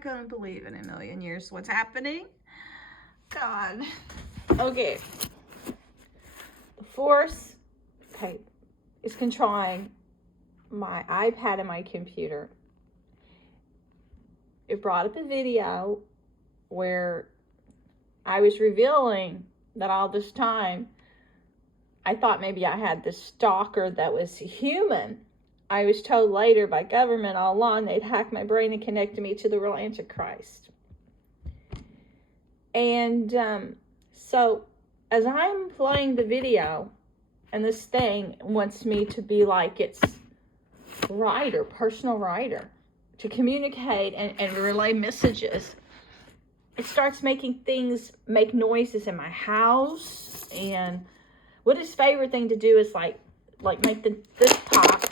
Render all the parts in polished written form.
couldn't believe in a million years what's happening. God. Okay. The force, okay, is controlling my iPad and my computer. It brought up a video where I was revealing that all this time I thought maybe I had this stalker that was human. I was told later by government all along they'd hacked my brain and connected me to the real Antichrist. And so as I'm playing the video, and this thing wants me to be like its writer, personal writer, to communicate and relay messages, it starts making things make noises in my house. And what his favorite thing to do is like make this pop,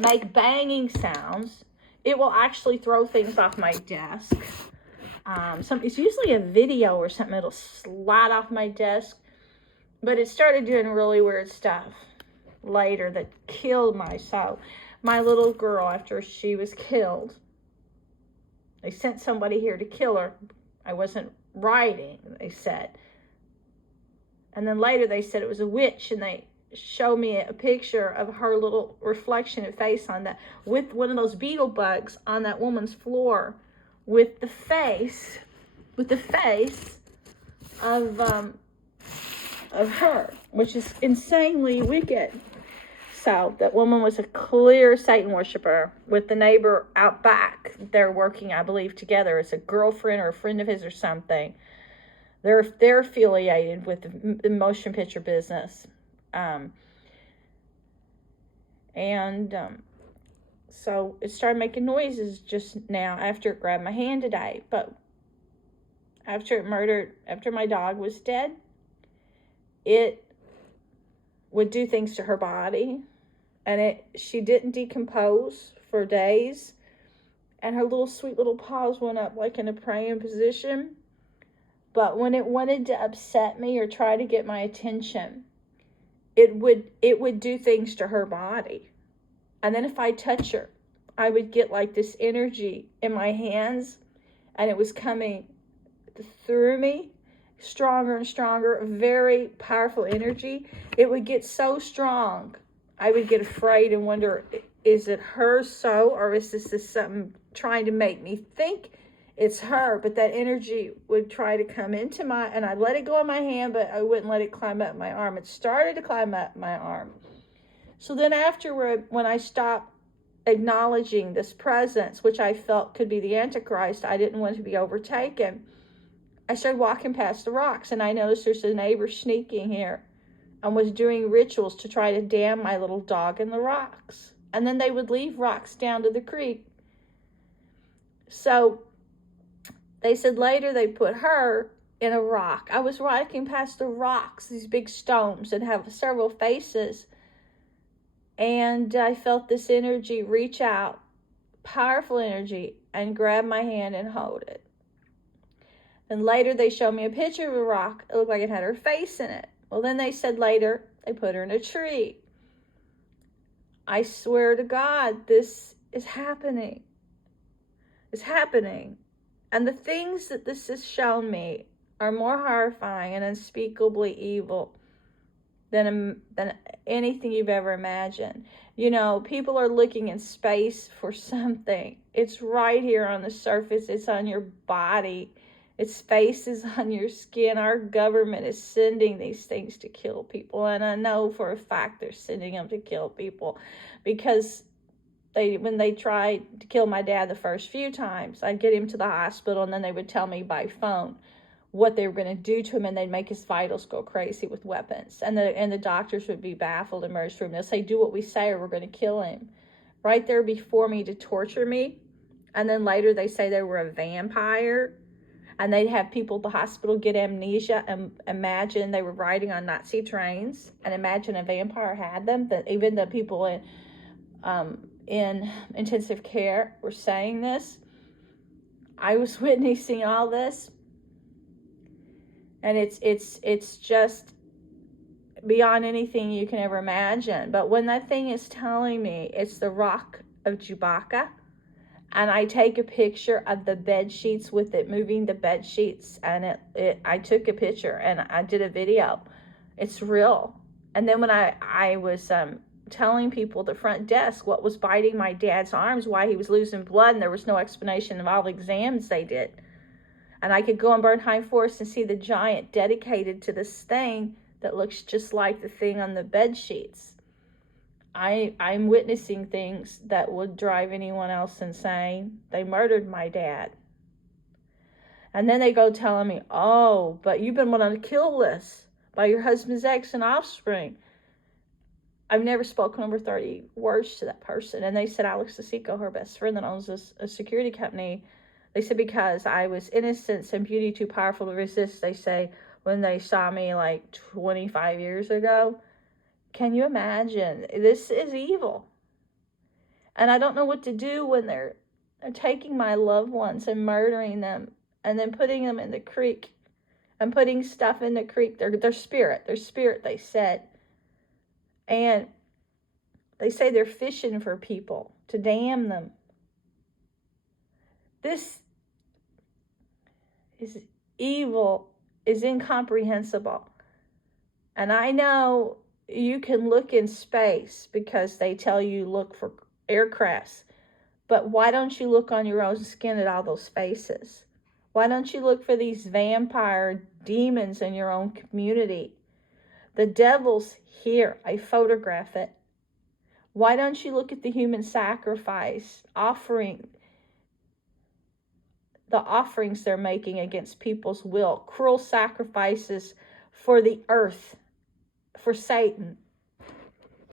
make banging sounds. It will actually throw things off my desk. It's usually a video or something. It'll slide off my desk. But it started doing really weird stuff later that killed my soul. My little girl, after she was killed, they sent somebody here to kill her. I wasn't writing, they said. And then later they said it was a witch, and they showed me a picture of her little reflection and face on that, with one of those beetle bugs on that woman's floor, with the face of her, which is insanely wicked. So that woman was a clear Satan worshiper, with the neighbor out back. They're working, I believe, together as a girlfriend or a friend of his or something. They're affiliated with the motion picture business. So it started making noises just now after it grabbed my hand today. But after my dog was dead, it would do things to her body. And she didn't decompose for days. And her sweet little paws went up like in a praying position. But when it wanted to upset me or try to get my attention, it would do things to her body. And then if I touch her, I would get like this energy in my hands, and it was coming through me, stronger and stronger, very powerful energy. It would get so strong, I would get afraid and wonder, is it her soul, or is this something trying to make me think it's her? But that energy would try to come into and I'd let it go in my hand, but I wouldn't let it climb up my arm. It started to climb up my arm. So then afterward, when I stopped acknowledging this presence, which I felt could be the Antichrist, I didn't want to be overtaken, I started walking past the rocks, and I noticed there's a neighbor sneaking here and was doing rituals to try to damn my little dog in the rocks. And then they would leave rocks down to the creek. So they said later they put her in a rock. I was walking past the rocks, these big stones that have several faces. And I felt this energy reach out, powerful energy, and grab my hand and hold it. And later they showed me a picture of a rock. It looked like it had her face in it. Well, then they said later they put her in a tree. I swear to God, this is happening. It's happening. And the things that this has shown me are more horrifying and unspeakably evil than anything you've ever imagined. You know, people are looking in space for something. It's right here on the surface. It's on your body. Its face is on your skin. Our government is sending these things to kill people. And I know for a fact they're sending them to kill people, because when they tried to kill my dad the first few times, I'd get him to the hospital, and then they would tell me by phone what they were going to do to him, and they'd make his vitals go crazy with weapons. And the doctors would be baffled and emerge from. They'll say, do what we say or we're going to kill him. Right there before me to torture me. And then later they say they were a vampire. And they'd have people at the hospital get amnesia and imagine they were riding on Nazi trains and imagine a vampire had them. That even the people in intensive care were saying this. I was witnessing all this. And it's just beyond anything you can ever imagine. But when that thing is telling me it's the rock of Chewbacca, and I take a picture of the bed sheets with it moving the bed sheets, and I took a picture and I did a video. It's real. And then when I was telling people at the front desk what was biting my dad's arms, why he was losing blood, and there was no explanation of all the exams they did. And I could go in Bernheim Forest and see the giant dedicated to this thing that looks just like the thing on the bed sheets. I'm witnessing things that would drive anyone else insane. They murdered my dad. And then they go telling me, oh, but you've been on a kill list by your husband's ex and offspring. I've never spoken over 30 words to that person. And they said Alex DeSico, her best friend that owns a security company, they said because I was innocence and beauty too powerful to resist, they say, when they saw me like 25 years ago. Can you imagine? This is evil. And I don't know what to do when they're taking my loved ones and murdering them and then putting them in the creek and putting stuff in the creek. Their spirit, they said. And they say they're fishing for people to damn them. This is evil, is incomprehensible. And I know you can look in space because they tell you look for aircrafts. But why don't you look on your own skin at all those faces? Why don't you look for these vampire demons in your own community? The devil's here. I photograph it. Why don't you look at the human sacrifice offering, the offerings they're making against people's will, cruel sacrifices for the earth, for Satan.